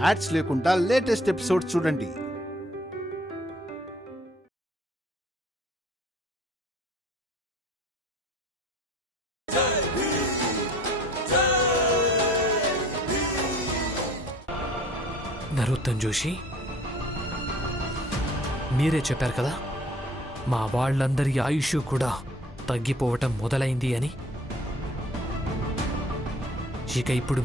Ads లేకుండా latest episodes చూడండి. నరోత్తమ్ జోషి, మీరే చెప్పారు కదా మా వాళ్ళందరి ఆయుష్ కూడా తగ్గిపోవటం మొదలైంది అని. ఇక ఇప్పుడు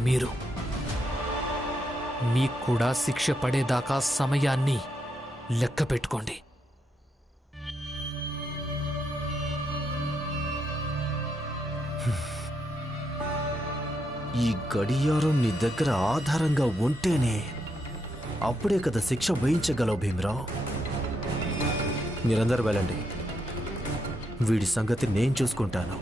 మీకు కూడా శిక్ష పడేదాకా సమయాన్ని లెక్క పెట్టుకోండి. ఈ గడియారం నీ దగ్గర ఆధారంగా ఉంటేనే అప్పుడే కదా శిక్ష వేయించగలవు భీమరావు. మీరందరూ వెళ్ళండి, వీడి సంగతి నేను చూసుకుంటాను.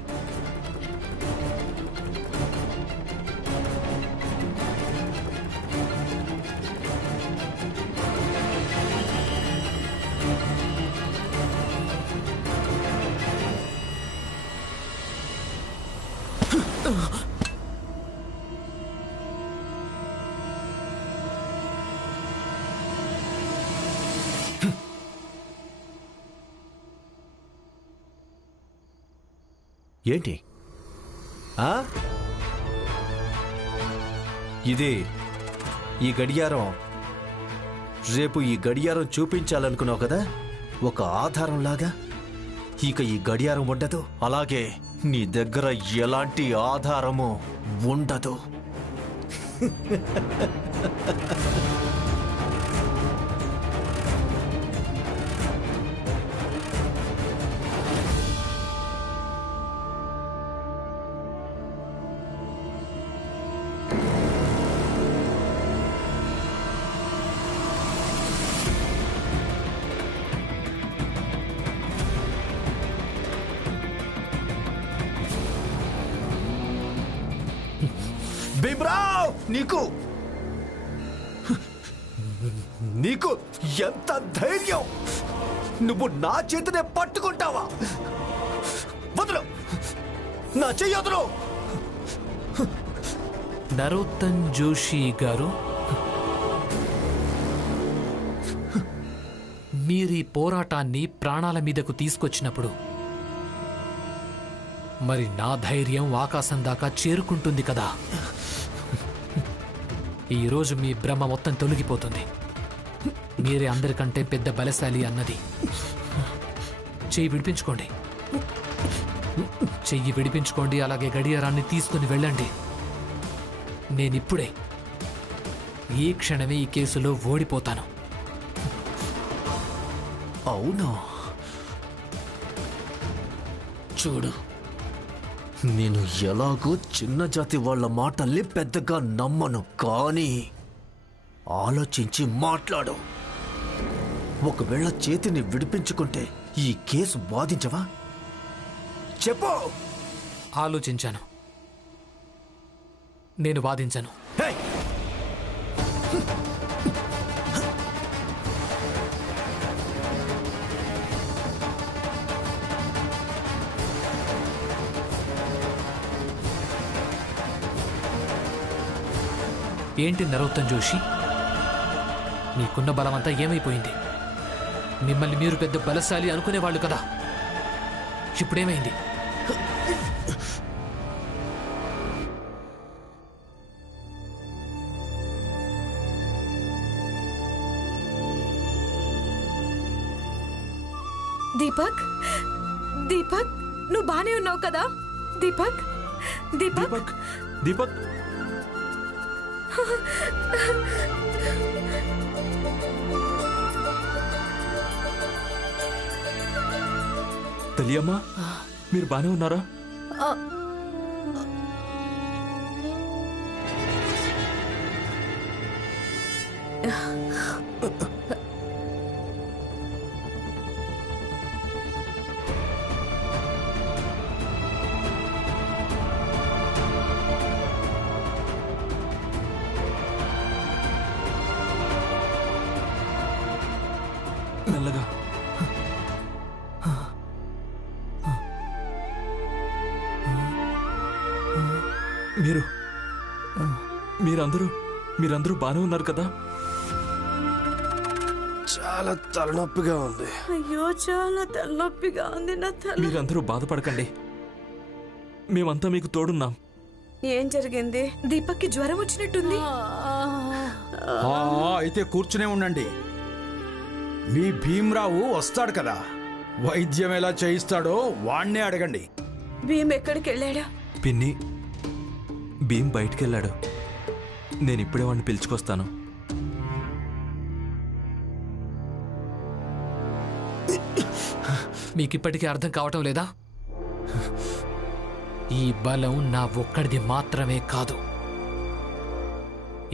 ఏంటి ఇది? ఈ గడియారం రేపు ఈ గడియారం చూపించాలనుకున్నావు కదా, ఒక ఆధారంలాగా. ఇక ఈ గడియారం ఉండదు, అలాగే నీ దగ్గర ఎలాంటి ఆధారము ఉండదు. భీమరావ్, నీకు ఎంత ధైర్యం! నువ్వు నా చేతినే పట్టుకుంటావా? వదులు, నా చెయ్యొదులు. నరోత్తమ్ జోషి గారు, మీరీ పోరాటాన్ని ప్రాణాల మీదకు తీసుకొచ్చినప్పుడు మరి నా ధైర్యం ఆకాశం దాకా చేరుకుంటుంది కదా. ఈరోజు మీ భ్రమ మొత్తం తొలగిపోతుంది. మీరే అందరికంటే పెద్ద బలశాలి అన్నది. చెయ్యి విడిపించుకోండి, చెయ్యి విడిపించుకోండి. అలాగే గడియారాన్ని తీసుకుని వెళ్ళండి. నేనిప్పుడే ఈ క్షణమే ఈ కేసులో ఓడిపోతాను. అవునా? చూడు, నేను ఎలాగో చిన్న జాతి వాళ్ళ మాటల్ని పెద్దగా నమ్మను, కానీ ఆలోచించి మాట్లాడు. ఒకవేళ చేతిని విడిపించుకుంటే ఈ కేసు వాదించవా? చెప్పు. ఆలోచించాను, నేను వాదించను. ఏంటి నరోత్తమ్ జోషి, మీకున్న బలమంతా ఏమైపోయింది? మిమ్మల్ని మీరు పెద్ద బలశాలి అనుకునేవాళ్ళు కదా, ఇప్పుడేమైంది? దీపక్, దీపక్, నువ్వు బానే ఉన్నావు కదా? దీపక్, దీపక్, దీపక్. తెలియమ్మా, మీరు బానే ఉన్నారా? మెల్లగా. మీరందరూ మీరందరూ బానే ఉన్నారు కదా? చాలా తలనొప్పిగా ఉంది. అయ్యో చాలా తలనొప్పిగా ఉంది నా తల. మీరందరూ బాధపడకండి, మేమంతా మీకు తోడున్నాం. ఏం జరిగింది? దీపక్కి జ్వరం వచ్చినట్టుంది. అయితే కూర్చునే ఉండండి. మీ భీమ్రావు వస్తాడు కదా, వైద్యం ఎలా చేయిస్తాడో వాణ్ణే అడగండి. భీమ్ ఎక్కడికి వెళ్ళాడా? పిన్ని, భీమ్ బయటికెళ్ళాడు. నేను ఇప్పుడే వాడిని పిలుచుకొస్తాను. మీకిప్పటికీ అర్థం కావటం లేదా? ఈ బలం నా ఒక్కడిది మాత్రమే కాదు,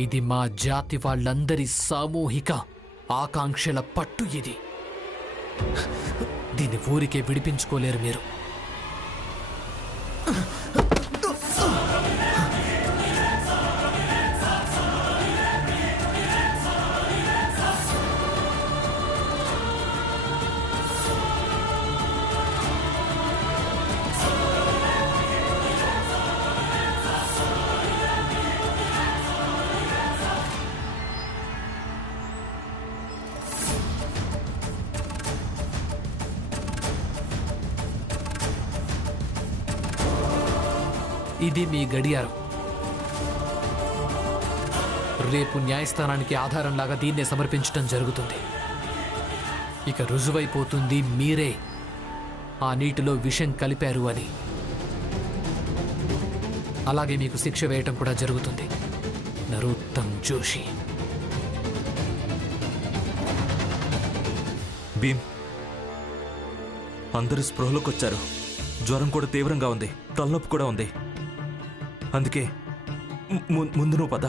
ఇది మా జాతి వాళ్ళందరి సామూహిక ఆకాంక్షల పట్టు. ఇది దీన్ని ఊరికే విడిపించుకోలేరు మీరు. ఇది మీ గడియారం. రేపు న్యాయస్థానానికి ఆధారంలాగా దీన్నే సమర్పించడం జరుగుతుంది. ఇక రుజువైపోతుంది మీరే ఆ నీటిలో విషం కలిపారు అని. అలాగే మీకు శిక్ష వేయటం కూడా జరుగుతుంది. నరోత్తమ్ జోషి. భీమ్, అందరూ స్పృహలోకి వచ్చారు. జ్వరం కూడా తీవ్రంగా ఉంది, తలనొప్పి కూడా ఉంది. అందుకే ముందు నువ్వు పద.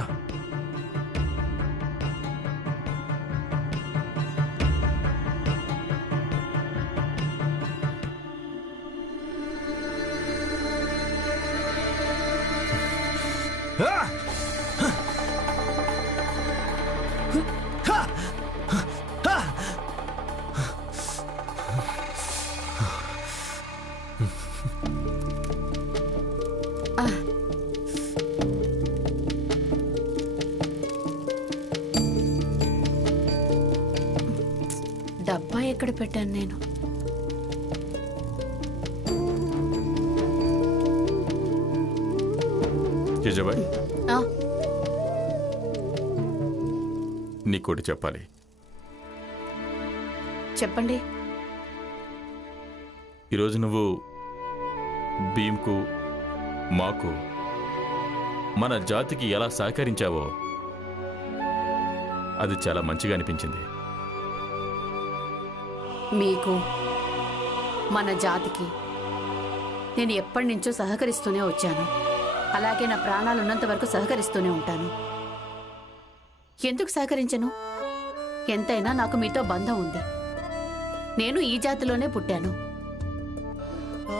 డబ్బా ఎక్కడ పెట్టాను నేను? జీజాబాయ్, ఆ, నీకోటి చెప్పాలి. చెప్పండి. ఈరోజు నువ్వు భీమ్కు, మాకు, మన జాతికి ఎలా సహకరించావో అది చాలా మంచిగా అనిపించింది. మీకు, మన జాతికి నేను ఎప్పటి నుంచో సహకరిస్తూనే వచ్చాను. అలాగే నా ప్రాణాలున్నంత వరకు సహకరిస్తూనే ఉంటాను. ఎందుకు సహకరించను? ఎంతైనా నాకు మీతో బంధం ఉంది. నేను ఈ జాతిలోనే పుట్టాను.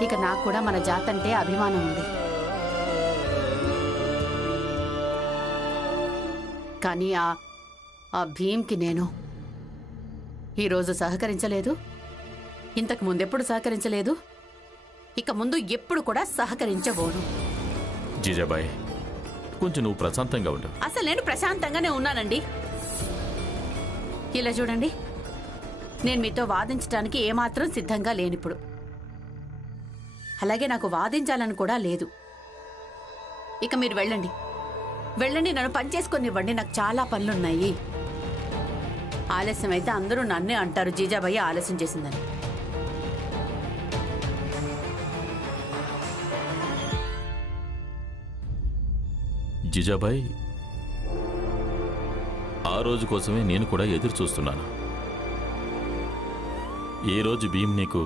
ఇక నాకు కూడా మన జాతి అంటే అభిమానం ఉంది. కానీ ఆ భీమ్కి నేను ఈరోజు సహకరించలేదు, ఇంతకు ముందెప్పుడు సహకరించలేదు, ఇక ముందు ఎప్పుడు కూడా సహకరించబోను. జీజాబాయ్, కొంచెం నువ్వు ప్రశాంతంగా ఉండు. అసలు నేను ప్రశాంతంగానే ఉన్నానండి. ఇలా చూడండి, నేను మీతో వాదించడానికి ఏమాత్రం సిద్ధంగా లేనిప్పుడు. అలాగే నాకు వాదించాలని కూడా లేదు. ఇక మీరు వెళ్ళండి, వెళ్ళండి, నన్ను పనిచేసుకొనివ్వండి. నాకు చాలా పనులున్నాయి. ఆలస్యం అయితే అందరూ నన్నే అంటారు జీజాబాయి ఆలస్యం చేసిందని. జీజాబాయ్, ఆ రోజు కోసమే నేను కూడా ఎదురు చూస్తున్నాను. ఏ రోజు భీమ్ నీకు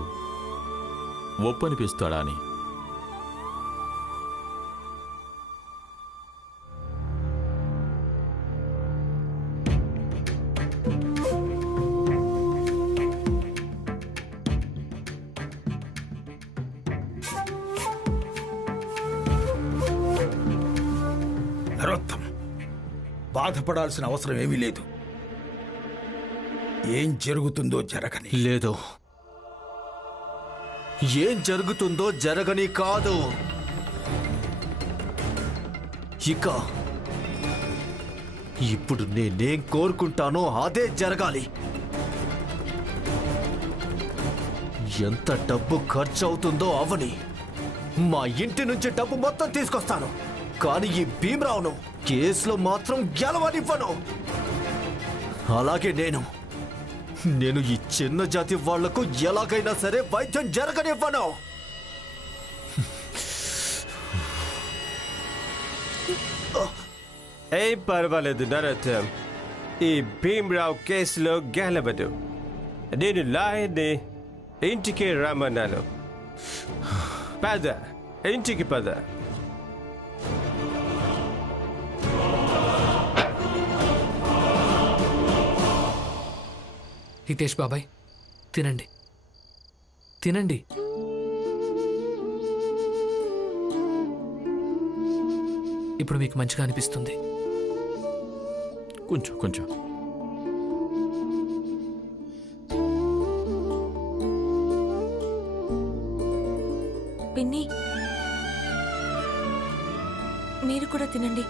ఒప్పనిపిస్తాడా అని. నరోత్తమ్, బాధపడాల్సిన అవసరం ఏమీ లేదు. ఏం జరుగుతుందో జరగని. లేదు, ఏం జరుగుతుందో జరగని కాదు. ఇప్పుడు నేనేం కోరుకుంటానో అదే జరగాలి. ఎంత డబ్బు ఖర్చు అవుతుందో అవని, మా ఇంటి నుంచి డబ్బు మొత్తం తీసుకొస్తాను. కానీ ఈ భీమరావును కేసులో మాత్రం గెలవనివ్వను. అలాగే నేను ఈ చిన్న జాతి వాళ్లకు ఎలాగైనా సరే వైద్యం జరగనివ్వను. ఏం పర్వాలేదు నరోత్తం, ఈ భీమరావు కేసులో గెలవదు. నేను లాయర్ని, ఇంటికి రమ్మన్నాను. పద, ఇంటికి పద. హితేష్ బాబాయ్, తినండి తినండి. ఇప్పుడు మీకు మంచిగా అనిపిస్తుంది. కొంచెం కొంచెం. పిన్ని, మీరు కూడా తినండి.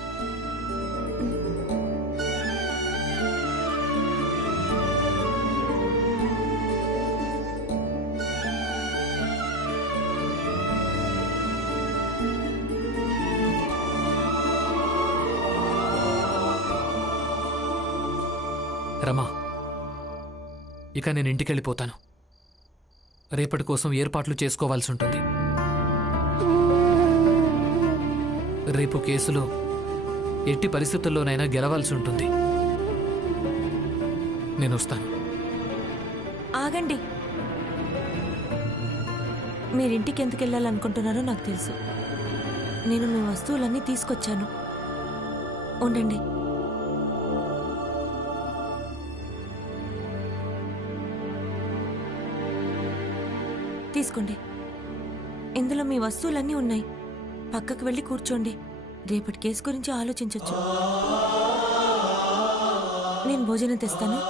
రమా, ఇక నేను ఇంటికి వెళ్ళిపోతాను. రేపటి కోసం ఏర్పాట్లు చేసుకోవాల్సి ఉంటుంది. రేపు కేసులో ఎట్టి పరిస్థితుల్లోనైనా గెలవాల్సి ఉంటుంది. నేను వస్తాను. ఆగండి. మీరింటికి ఎందుకు వెళ్ళాలనుకుంటున్నారో నాకు తెలుసు. నేను మీ వస్తువులన్నీ తీసుకొచ్చాను. ఉండండి. తీసుకోండి. ఇందులో మీ వస్తువులన్నీ ఉన్నాయి. పక్కకు వెళ్ళి కూర్చోండి. రేపటి కేసు గురించి ఆలోచించొచ్చు. నేను భోజనం తెస్తాను.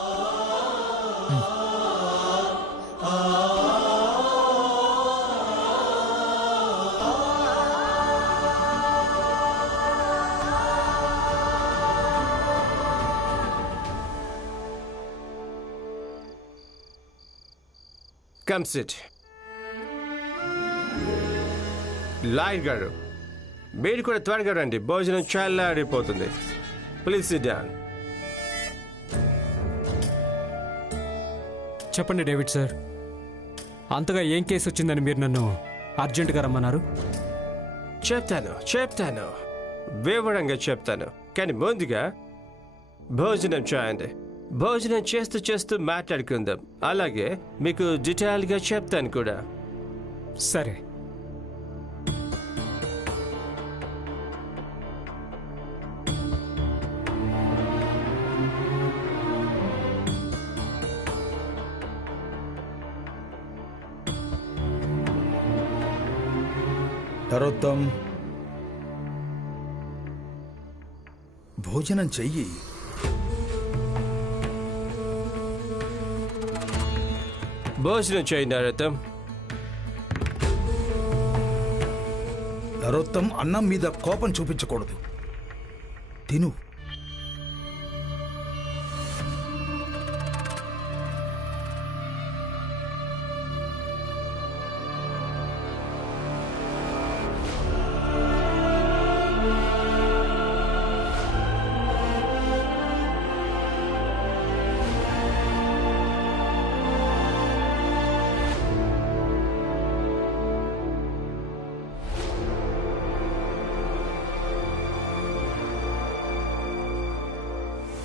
Come sit. లాయర్ గారు, మీరు కూడా త్వరగా రండి. భోజనం చల్లారిపోతుంది. Please sit down. చెప్పండి డేవిడ్ సార్, అంతగా ఏం కేసు వచ్చిందని మీరు నన్ను అర్జెంటుగా రమ్మన్నారు? చెప్తాను, వివరంగా చెప్తాను. కానీ ముందుగా భోజనం చేయండి. భోజనం చేస్తూ మాట్లాడుకుందాం. అలాగే మీకు డీటెయిల్గా చెప్తాను కూడా. సరే. నరోత్తం, భోజనం చెయ్యి. భోజనం చేయండి నరోత్తం. నరోత్తం, అన్నం మీద కోపం చూపించకూడదు. తిను.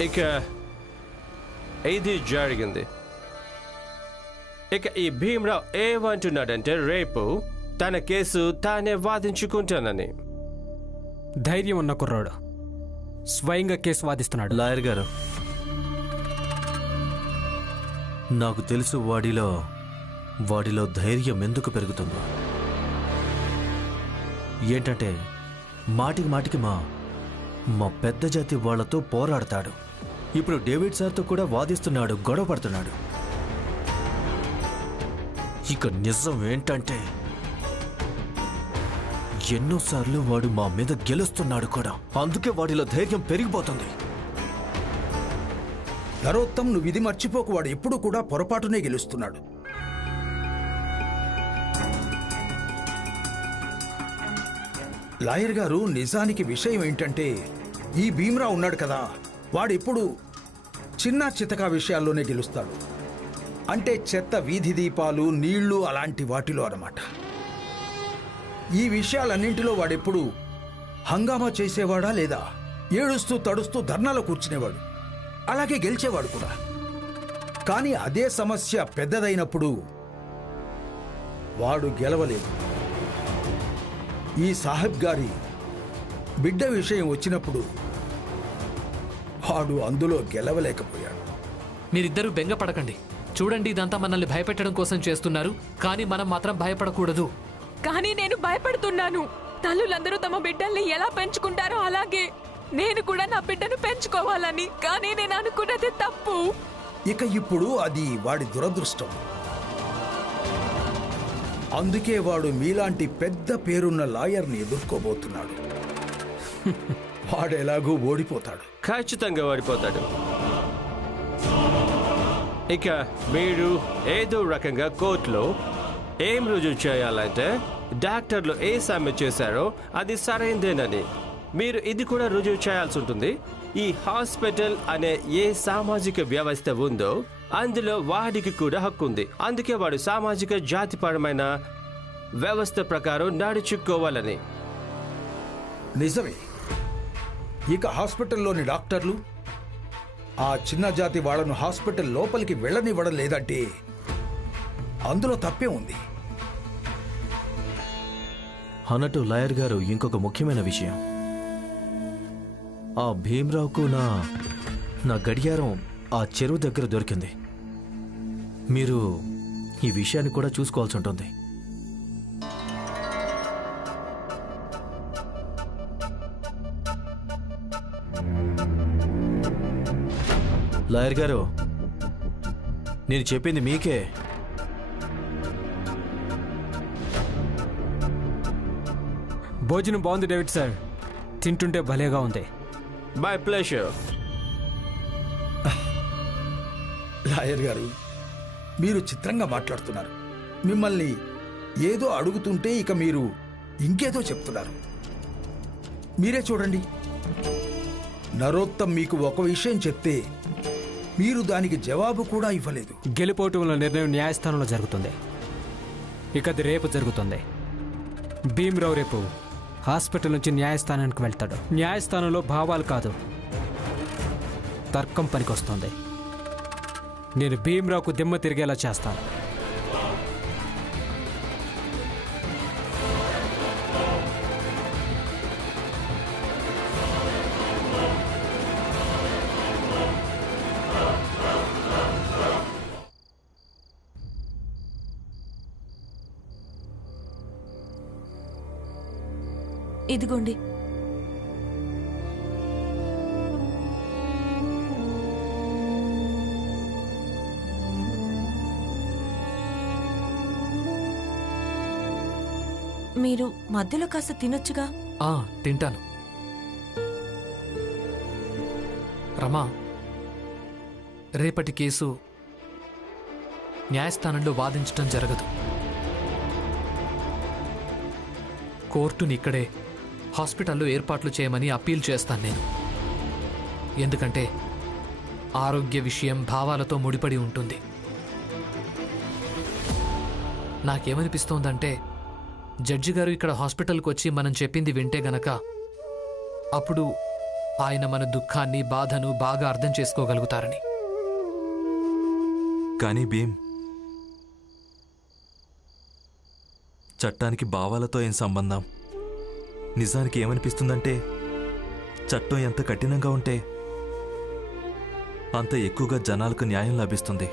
ఇక ఇది జరిగింది. ఇక ఈ భీమరావు ఏమంటున్నాడంటే రేపు తన కేసు తానే వాదించుకుంటానని. ధైర్యం ఉన్న కుర్రాడు స్వయంగా కేసు వాదిస్తున్నాడు. లాయర్ గారు, నాకు తెలుసు వాడిలో ధైర్యం ఎందుకు పెరుగుతుందో. ఏంటంటే మాటికి మా పెద్ద జాతి వాళ్లతో పోరాడతాడు. ఇప్పుడు డేవిడ్ సార్తో కూడా వాదిస్తున్నాడు, గొడవ పడుతున్నాడు. ఇక నిజం ఏంటంటే ఎన్నోసార్లు వాడు మా మీద గెలుస్తున్నాడు కూడా. అందుకే వాడిలో ధైర్యం పెరిగిపోతుంది. నరోత్తం, నువ్వు ఇది మర్చిపోకు, వాడు ఎప్పుడు కూడా పొరపాటునే గెలుస్తున్నాడు. లాయర్ గారు, నిజానికి విషయం ఏంటంటే ఈ భీమ్రావు ఉన్నాడు కదా, వాడెప్పుడు చిన్న చితకా విషయాల్లోనే గెలుస్తాడు. అంటే చెత్త, వీధి దీపాలు, నీళ్లు అలాంటి వాటిలో అన్నమాట. ఈ విషయాలన్నింటిలో వాడెప్పుడు హంగామా చేసేవాడా లేదా ఏడుస్తూ తడుస్తూ ధర్నాలో కూర్చునేవాడు. అలాగే గెలిచేవాడు కూడా. కానీ అదే సమస్య పెద్దదైనప్పుడు వాడు గెలవలేదు. ఈ సాహెబ్ గారి బిడ్డ విషయం వచ్చినప్పుడు వాడు అందులో గెలవలేకపోయాడు. మీరిద్దరూ బెంగపడకండి. చూడండి, ఇదంతా మనల్ని భయపెట్టడం కోసం చేస్తున్నారు, కానీ మనం మాత్రం భయపడకూడదు. కానీ నేను భయపడుతున్నాను. తల్లులందరూ తమ బిడ్డల్ని ఎలా పెంచుకుంటారో అలాగే నేను కూడా నా బిడ్డను పెంచుకోవాలని. కానీ నేను అనుకున్నది తప్పు. ఇక ఇప్పుడు అది వాడి దురదృష్టం. అందుకే వాడు మీలాంటి పెద్ద పేరున్న లాయర్ని ఎదుర్కోబోతున్నాడు. వాడెలాగూ ఓడిపోతాడు. ఖచ్చితంగా ఓడిపోతాడు. ఇక మీరు ఏదో రకంగా కోర్టులో ఏం రుజువు చేయాలంటే డాక్టర్లు ఏ సమ్మె చేశారో అది సరైందేనని మీరు ఇది కూడా రుజువు చేయాల్సి ఉంటుంది. ఈ హాస్పిటల్ అనే ఏ సామాజిక వ్యవస్థ ఉందో అందులో వాడికి కూడా హక్కు ఉంది. అందుకే వాడు సామాజిక జాతిపరమైన వ్యవస్థ ప్రకారం నడుచుకోవాలని. నిజమే. ఇక హాస్పిటల్లోని డాక్టర్లు ఆ చిన్న జాతి వాళ్ళను హాస్పిటల్ లోపలికి వెళ్ళనివ్వడం లేదంటే అందులో తప్పే ఉంది. అన్నట్టు లాయర్ గారు, ఇంకొక ముఖ్యమైన విషయం. ఆ భీమ్రావుకు నా గడియారం ఆ చెరువు దగ్గర దొరికింది. మీరు ఈ విషయాన్ని కూడా చూసుకోవాల్సి ఉంటుంది. లాయర్ గారు, నేను చెప్పింది మీకే. భోజనం బాగుంది డేవిడ్ సార్, తింటుంటే భలేగా ఉంది. My pleasure. లాయర్ గారు, మీరు చిత్రంగా మాట్లాడుతున్నారు. మిమ్మల్ని ఏదో అడుగుతుంటే ఇక మీరు ఇంకేదో చెప్తున్నారు. మీరే చూడండి, నరోత్తం మీకు ఒక విషయం చెప్తే మీరు దానికి జవాబు కూడా ఇవ్వలేదు. గెలుపోవటంలో నిర్ణయం న్యాయస్థానంలో జరుగుతుంది. ఇక అది రేపు జరుగుతుంది. భీమ్రావు రేపు హాస్పిటల్ నుంచి న్యాయస్థానానికి వెళ్తాడు. న్యాయస్థానంలో భావాలు కాదు, తర్కం పనికొస్తుంది. నేను భీమ్రావుకు దిమ్మ తిరిగేలా చేస్తాను. ఇదిగోండి. మీరు మధ్యలో కాస్త తినొచ్చుగా. తింటాను. రమా, రేపటి కేసు న్యాయస్థానంలో వాదించటం జరగదు. కోర్టుని ఇక్కడే హాస్పిటల్లో ఏర్పాట్లు చేయమని అప్పీల్ చేస్తాను నేను. ఎందుకంటే ఆరోగ్య విషయం భావాలతో ముడిపడి ఉంటుంది. నాకేమనిపిస్తోందంటే, జడ్జి గారు ఇక్కడ హాస్పిటల్కి వచ్చి మనం చెప్పింది వింటే గనక అప్పుడు ఆయన మన దుఃఖాన్ని, బాధను బాగా అర్థం చేసుకోగలుగుతారని. కానీ భీమ్, చట్టానికి భావాలతో ఏం సంబంధం? నిజానికి ఏమనిపిస్తుందంటే, చట్టం ఎంత కఠినంగా ఉంటే అంత ఎక్కువగా జనాలకు న్యాయం లభిస్తుంది.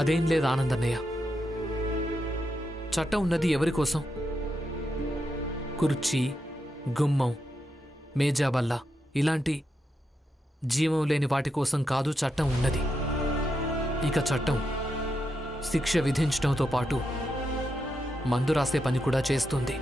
అదేం లేదు ఆనందన్నయ్య. చట్టం ఉన్నది ఎవరి కోసం? కుర్చీ, గుమ్మం, మేజాబల్ల ఇలాంటి జీవం లేని వాటి కోసం కాదు చట్టం ఉన్నది. ఇక చట్టం శిక్ష విధించడంతో పాటు మందు రాసే పని కూడా చేస్తుంది.